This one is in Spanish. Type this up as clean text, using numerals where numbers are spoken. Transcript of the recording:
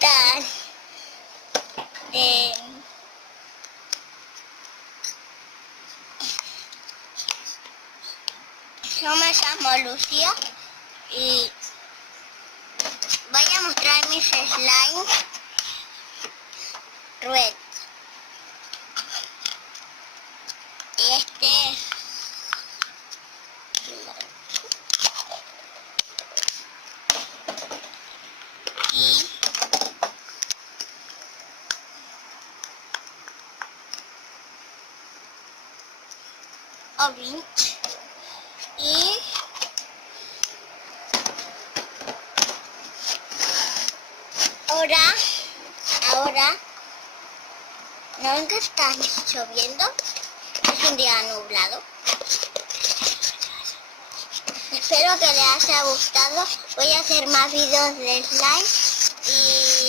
están? Yo me llamo Lucía y voy a mostrar mis slime red. Y y orange y ahora no ven que está lloviendo, es un día nublado. Espero que les haya gustado. Voy a hacer más videos de slime y